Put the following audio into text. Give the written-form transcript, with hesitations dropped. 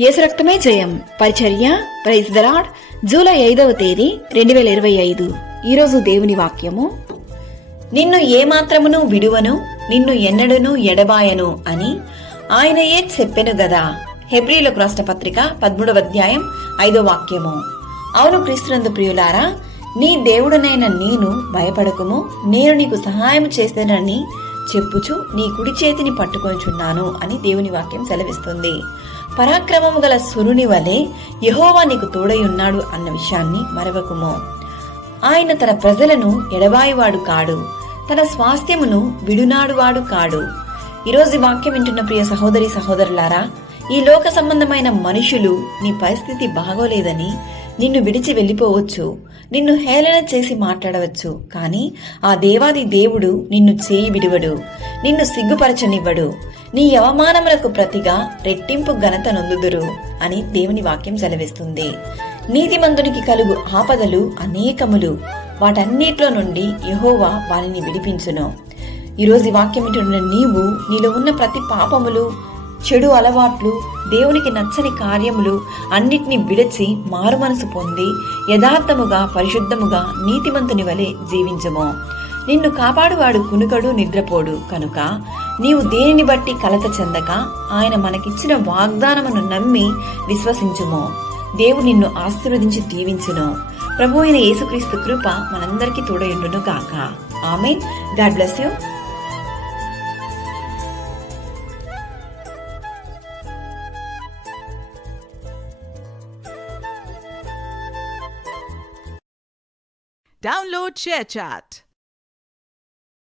యేసు రక్తమే జయం. పరిచర్య ప్రైజ్ ద లార్డ్. జూలై 5వ తేదీ 2025. ఈరోజు దేవుని వాక్యము, నిన్ను ఏమాత్రమును విడువను, నిన్ను ఎన్నడను ఎడబాయను అని ఆయనయే చెప్పెను గదా. హెబ్రీయులకు రాసిన పత్రిక 13వ అధ్యాయం 5వ వాక్యము. అవును క్రీస్తునందు ప్రియులారా, నీ దేవుడనైన నేను భయపడకుము, నేను నీకు సహాయం చేసేనని చెప్పుచు నీ కుడి చేతిని పట్టుకొనిచున్నాను అని దేవుని వాక్యం సెలవిస్తుంది. పరాక్రమము గల సురుని వలె యెహోవా నీకు తోడయున్నాడు అన్న విషయాన్ని మరవకుము. ఆయన తన ప్రజలను ఎడబాయివాడు కాడు, తన స్వాస్థ్యమును విడునాడువాడు కాడు. ఈరోజు వాక్యం వింటున్న ప్రియ సహోదరి సహోదరులారా, ఈ లోక సంబంధమైన మనుషులు నీ పరిస్థితి బాగోలేదని నిన్ను విడిచి వెళ్లిపోవచ్చు, నిన్ను హేళన చేసి మాట్లాడవచ్చు. కానీ ఆ దేవాది దేవుడు నిన్ను చేయి విడువడు, నిన్ను సిగ్గుపరచనివ్వడు. నీ అవమానములకు ప్రతిగా రెట్టింపు ఘనత నొందుదురు అని దేవుని వాక్యం సెలవిస్తుంది. నీతిమంతునికి కలుగు ఆపదలు అనేకములు, వాటన్నిటిలో నుండి యెహోవా వారిని విడిపించును. ఈరోజు ఈ వాక్యం వింటున్న నీవు నీలో ఉన్న ప్రతి పాపములు, చెడు అలవాట్లు, దేవునికి నచ్చని కార్యములు అన్నిటినీ విడిచి మారు మనసు పొంది యథార్థముగా పరిశుద్ధముగా నీతిమంతుని వలె జీవించము. నిన్ను కాపాడువాడు కునుకడు నిద్రపోడు కనుక నీవు దేనిని బట్టి కలత చెందక ఆయన మనకిచ్చిన వాగ్దానమును నమ్మి విశ్వసించుము. దేవుడు నిన్ను ఆశీర్వదించి దీవించును. ప్రభు అయిన యేసుక్రీస్తు కృప మనందరికీ తోడయుండును గాక. ఆమేన్. God bless you. Download ShareChat.